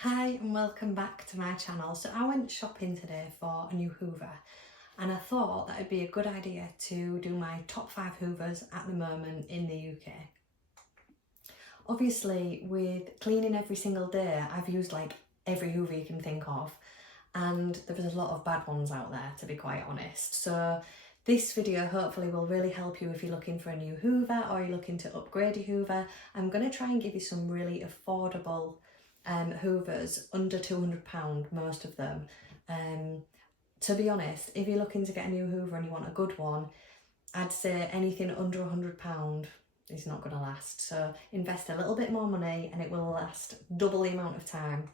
Hi and welcome back to my channel. So I went shopping today for a new Hoover and I thought that it'd be a good idea to do my top 5 Hoovers at the moment in the UK. Obviously with cleaning every single day I've used like every Hoover you can think of, and there was a lot of bad ones out there, to be quite honest. So this video hopefully will really help you if you're looking for a new Hoover or you're looking to upgrade your Hoover. I'm going to try and give you some really affordable Hoovers under £200, most of them. To be honest, if you're looking to get a new Hoover and you want a good one, I'd say anything under £100 is not going to last. So invest a little bit more money and it will last double the amount of time.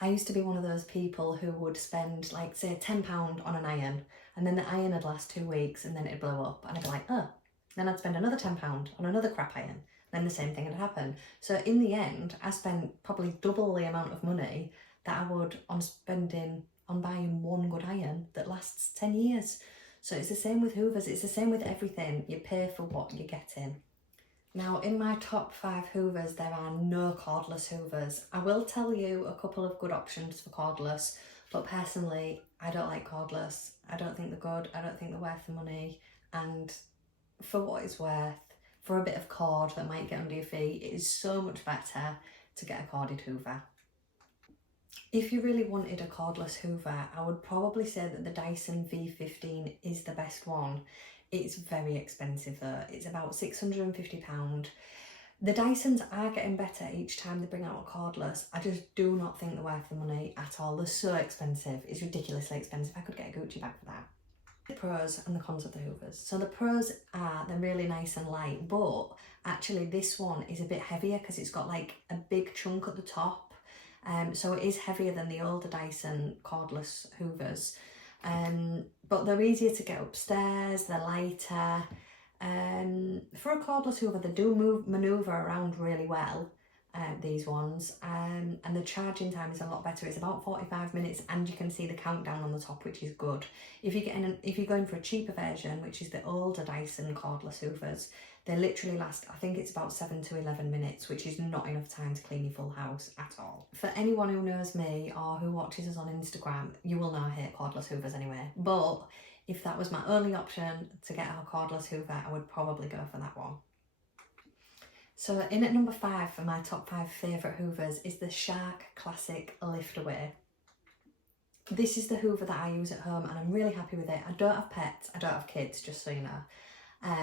I used to be one of those people who would spend like say £10 on an iron, and then the iron would last 2 weeks and then it'd blow up and I'd be like, oh, then I'd spend another £10 on another crap iron. Then the same thing would happen. So in the end, I spent probably double the amount of money that I would on spending on buying one good iron that lasts 10 years. So it's the same with Hoovers, it's the same with everything. You pay for what you're getting. Now in my top 5 Hoovers, there are no cordless Hoovers. I will tell you a couple of good options for cordless, but personally, I don't like cordless. I don't think they're good, I don't think they're worth the money, and for what it's worth, for a bit of cord that might get under your feet, it is so much better to get a corded Hoover. If you really wanted a cordless Hoover, I would probably say that the Dyson V15 is the best one. It's very expensive though, it's about £650. The Dysons are getting better each time they bring out a cordless. I just do not think they're worth the money at all. They're so expensive, it's ridiculously expensive. I could get a Gucci bag for that. The pros and the cons of the Hoovers. So the pros are they're really nice and light, but actually this one is a bit heavier because it's got like a big chunk at the top. So it is heavier than the older Dyson cordless Hoovers. But they're easier to get upstairs, they're lighter. For a cordless Hoover, they do manoeuvre around really well, these ones, and the charging time is a lot better. It's about 45 minutes and you can see the countdown on the top, which is good. If you're going for a cheaper version, which is the older Dyson cordless Hoovers, they literally last, I think it's about 7 to 11 minutes, which is not enough time to clean your full house at all. For anyone who knows me or who watches us on Instagram, you will know I hate cordless Hoovers anyway, but if that was my only option to get a cordless Hoover, I would probably go for that one. So in at number 5 for my top 5 favourite Hoovers is the Shark Classic Lift Away. This is the Hoover that I use at home and I'm really happy with it. I don't have pets, I don't have kids, just so you know.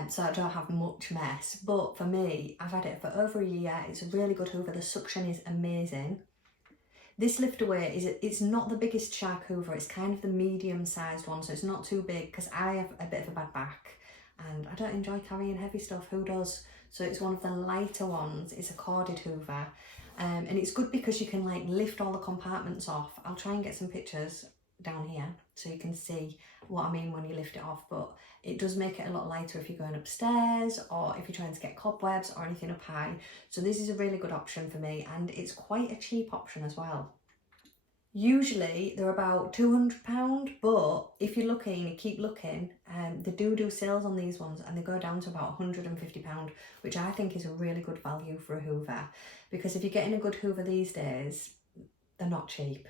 So I don't have much mess, but for me, I've had it for over a year. It's a really good Hoover. The suction is amazing. This lift away it's not the biggest Shark Hoover, it's kind of the medium sized one, so it's not too big because I have a bit of a bad back and I don't enjoy carrying heavy stuff, who does? So it's one of the lighter ones. It's a corded Hoover, and it's good because you can like lift all the compartments off. I'll try and get some pictures down here so you can see what I mean when you lift it off, but it does make it a lot lighter if you're going upstairs or if you're trying to get cobwebs or anything up high. So this is a really good option for me and it's quite a cheap option as well. Usually they're about £200, but if you're looking, you keep looking, they do sales on these ones and they go down to about £150, which I think is a really good value for a Hoover, because if you're getting a good Hoover these days, they're not cheap.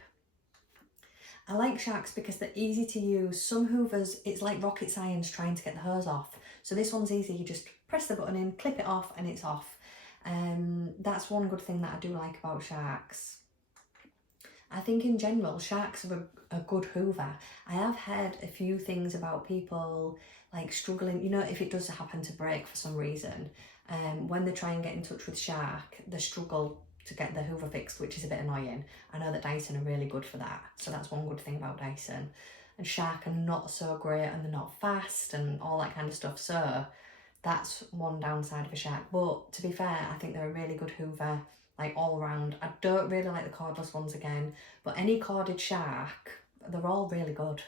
I like Sharks because they're easy to use. Some Hoovers, it's like rocket science trying to get the hose off. So this one's easy, you just press the button in, clip it off and it's off. That's one good thing that I do like about Sharks. I think in general, Sharks are a good Hoover. I have heard a few things about people like struggling, you know, if it does happen to break for some reason, when they try and get in touch with Shark, they struggle to get the Hoover fixed, which is a bit annoying. I know that Dyson are really good for that, so that's one good thing about Dyson. And Shark are not so great and they're not fast and all that kind of stuff, so that's one downside of a Shark. But to be fair, I think they're a really good Hoover, like all round. I don't really like the cordless ones again, but any corded Shark, they're all really good.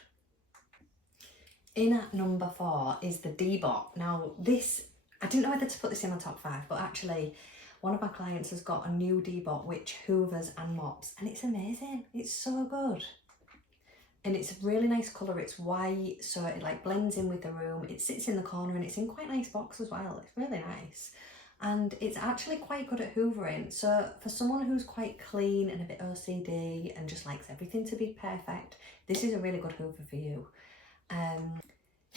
In at number 4 is the Debot. Now this, I didn't know whether to put this in my top 5, but actually one of my clients has got a new Debot which hoovers and mops and it's amazing. It's so good. And it's a really nice colour, it's white, so it like blends in with the room. It sits in the corner and it's in quite a nice box as well. It's really nice. and it's actually quite good at hoovering. So for someone who's quite clean and a bit OCD and just likes everything to be perfect, this is a really good hoover for you.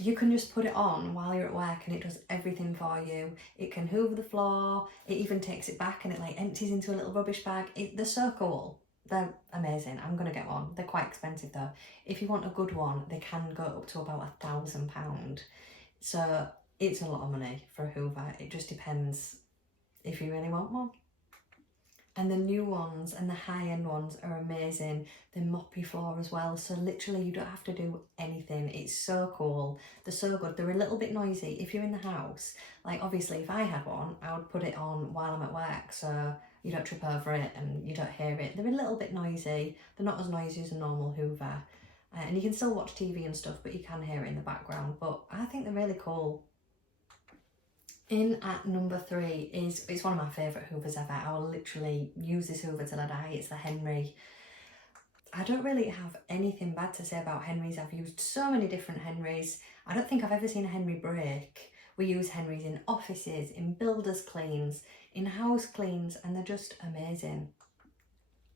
You can just put it on while you're at work and it does everything for you. It can hoover the floor, it even takes it back and it like empties into a little rubbish bag. They're so cool. They're amazing. I'm gonna get one. They're quite expensive though. If you want a good one, they can go up to about £1,000. So it's a lot of money for a hoover. It just depends if you really want one. And the new ones and the high-end ones are amazing. They mop your floor as well, so literally you don't have to do anything. It's so cool. They're so good. They're a little bit noisy if you're in the house. Like obviously if I had one, I would put it on while I'm at work so you don't trip over it and you don't hear it. They're a little bit noisy. They're not as noisy as a normal hoover. And you can still watch TV and stuff, but you can hear it in the background. But I think they're really cool. In at number 3 it's one of my favourite hoovers ever. I will literally use this hoover till I die. It's the Henry. I don't really have anything bad to say about Henrys. I've used so many different Henrys. I don't think I've ever seen a Henry break. We use Henrys in offices, in builders cleans, in house cleans, and they're just amazing.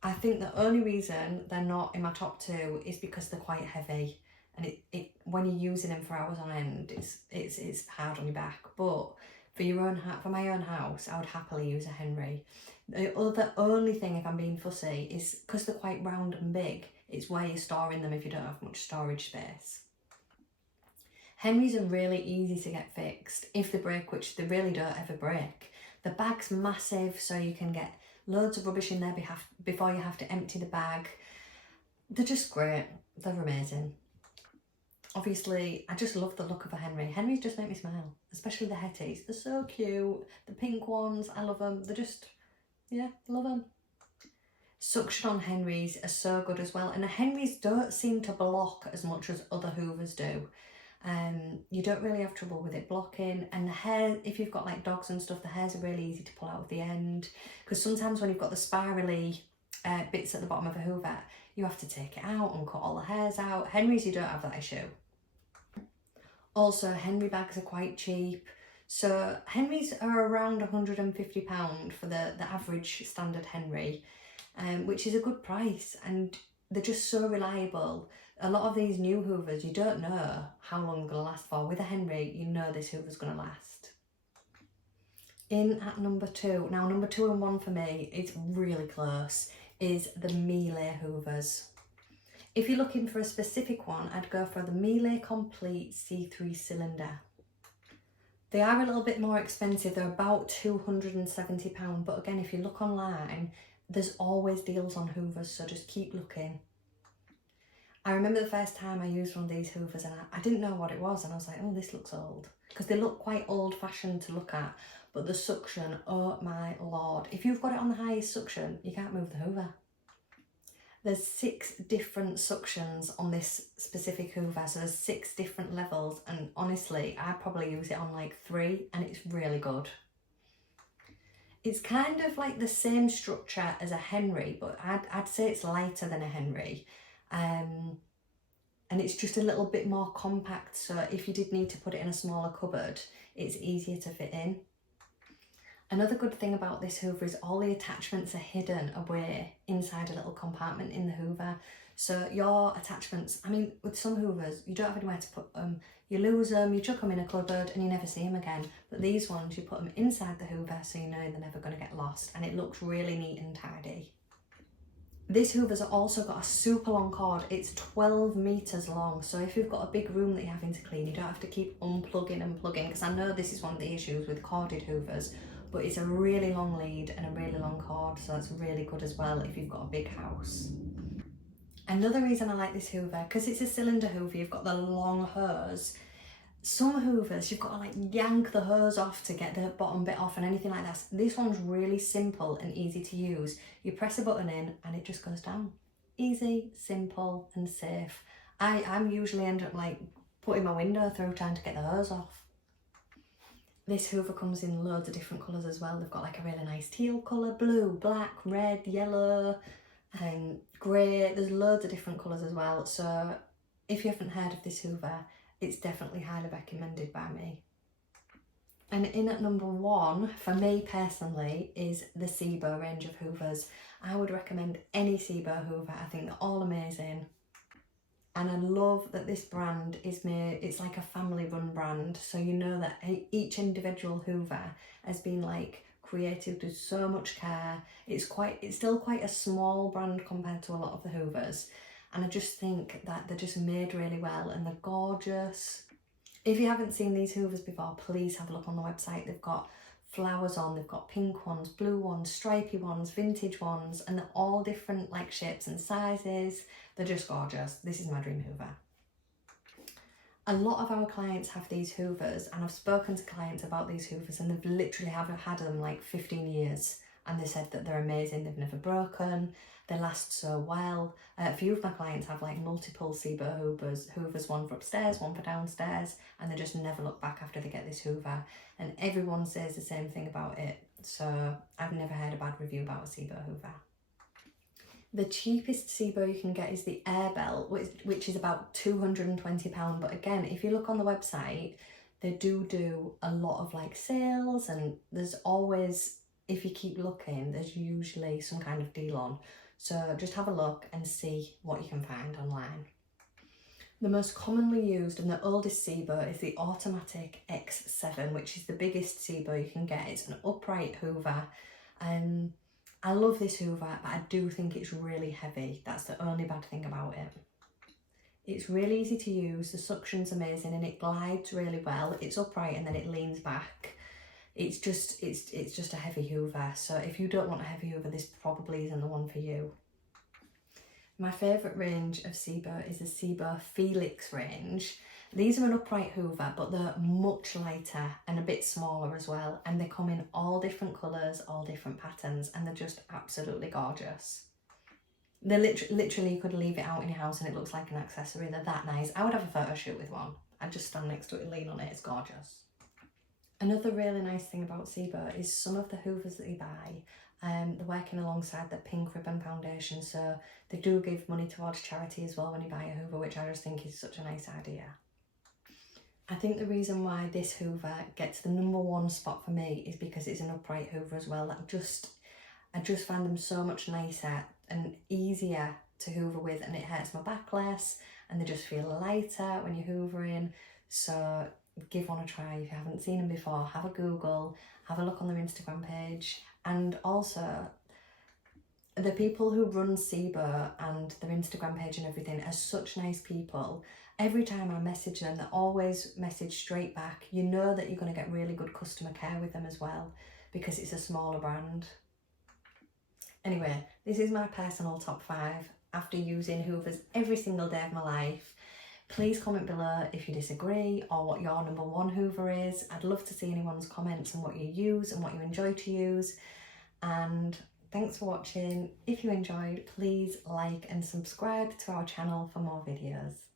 I think the only reason they're not in my top 2 is because they're quite heavy. And it when you're using them for hours on end, it's hard on your back. But for my own house, I would happily use a Henry. The only thing, if I'm being fussy, is because they're quite round and big, it's where you're storing them if you don't have much storage space. Henrys are really easy to get fixed if they break, which they really don't ever break. The bag's massive, so you can get loads of rubbish in there before you have to empty the bag. They're just great. They're amazing. Obviously, I just love the look of a Henry. Henrys just make me smile, especially the Hetties. They're so cute. The pink ones, I love them. They're just, yeah, love them. Suction on Henrys are so good as well. And the Henrys don't seem to block as much as other hoovers do. You don't really have trouble with it blocking. And the hair, if you've got like dogs and stuff, the hairs are really easy to pull out of the end. Because sometimes when you've got the spirally bits at the bottom of a hoover, you have to take it out and cut all the hairs out. Henrys, you don't have that issue. Also, Henry bags are quite cheap. So Henrys are around £150 for the average standard Henry, which is a good price, and they're just so reliable. A lot of these new hoovers, you don't know how long they're going to last for. With a Henry, you know this hoover's going to last. In at number 2, now number 2 and 1 for me, it's really close, is the Miele hoovers. If you're looking for a specific one, I'd go for the Miele Complete C3 cylinder. They are a little bit more expensive. They're about £270, but again, if you look online, there's always deals on hoovers, so just keep looking. I remember the first time I used one of these hoovers and I didn't know what it was, and I was like, oh, this looks old. Because they look quite old-fashioned to look at, but the suction, oh my lord. If you've got it on the highest suction, you can't move the hoover. There's 6 different suctions on this specific hoover, so there's 6 different levels, and honestly, I probably use it on like 3, and it's really good. It's kind of like the same structure as a Henry, but I'd say it's lighter than a Henry. And it's just a little bit more compact, so if you did need to put it in a smaller cupboard, it's easier to fit in. Another good thing about this hoover is all the attachments are hidden away inside a little compartment in the hoover. So your attachments, I mean, with some hoovers, you don't have anywhere to put them. You lose them, you chuck them in a cupboard and you never see them again. But these ones, you put them inside the hoover so you know they're never going to get lost, and it looks really neat and tidy. This hoover's also got a super long cord. It's 12 metres long, so if you've got a big room that you're having to clean, you don't have to keep unplugging and plugging, because I know this is one of the issues with corded hoovers, but it's a really long lead and a really long cord, so that's really good as well if you've got a big house. Another reason I like this hoover, because it's a cylinder hoover, you've got the long hose. Some hoovers, you've got to like yank the hose off to get the bottom bit off and anything like that. This one's really simple and easy to use. You press a button in and it just goes down. Easy, simple and safe. I'm usually end up like putting my window through trying to get the hose off. This hoover comes in loads of different colours as well. They've got like a really nice teal colour, blue, black, red, yellow, and grey. There's loads of different colours as well. So if you haven't heard of this hoover, it's definitely highly recommended by me. And in at number 1, for me personally, is the Sibo range of Hoovers. I would recommend any Sibo Hoover. I think they're all amazing. And I love that this brand is made, it's like a family run brand. So you know that each individual Hoover has been like created with so much care. It's still quite a small brand compared to a lot of the Hoovers. And I just think that they're just made really well and they're gorgeous. If you haven't seen these Hoovers before, please have a look on the website. They've got flowers on, they've got pink ones, blue ones, stripy ones, vintage ones, and they're all different like shapes and sizes. They're just gorgeous. This is my dream Hoover. A lot of our clients have these Hoovers, and I've spoken to clients about these Hoovers and they've literally had them like 15 years and they said that they're amazing, they've never broken, they last so well. A few of my clients have like multiple Sibo Hoovers, one for upstairs, one for downstairs, and they just never look back after they get this Hoover, and everyone says the same thing about it, so I've never heard a bad review about a Sibo Hoover. The cheapest Sibo you can get is the Air Belt, which is about £220, but again, if you look on the website, they do a lot of like sales, and there's always, if you keep looking, there's usually some kind of deal on. So just have a look and see what you can find online. The most commonly used and the oldest Sibo is the automatic X7, which is the biggest Sibo you can get. It's an upright Hoover. I love this Hoover, but I do think it's really heavy. That's the only bad thing about it. It's really easy to use, the suction's amazing, and it glides really well. It's upright and then it leans back. It's just a heavy Hoover, so if you don't want a heavy Hoover, this probably isn't the one for you. My favourite range of Sibo is the Sibo Felix range. These are an upright Hoover, but they're much lighter and a bit smaller as well, and they come in all different colours, all different patterns, and they're just absolutely gorgeous. They're literally, you could leave it out in your house and it looks like an accessory. They're that nice. I would have a photo shoot with one. I'd just stand next to it and lean on it. It's gorgeous. Another really nice thing about Sibo is some of the Hoovers that you buy, they're working alongside the Pink Ribbon Foundation, so they do give money towards charity as well when you buy a Hoover, which I just think is such a nice idea. I think the reason why this Hoover gets the #1 spot for me is because it's an upright Hoover as well. I just find them so much nicer and easier to Hoover with, and it hurts my back less, and they just feel lighter when you're hoovering. So give one a try if you haven't seen them before. Have a Google, have a look on their Instagram page, and also the people who run Sibo and their Instagram page and everything are such nice people. Every time I message them, they always message straight back. You know that you're going to get really good customer care with them as well, because it's a smaller brand. Anyway, this is my personal top 5 after using Hoovers every single day of my life. Please comment below if you disagree or what your #1 Hoover is. I'd love to see anyone's comments on what you use and what you enjoy to use. And thanks for watching. If you enjoyed, please like and subscribe to our channel for more videos.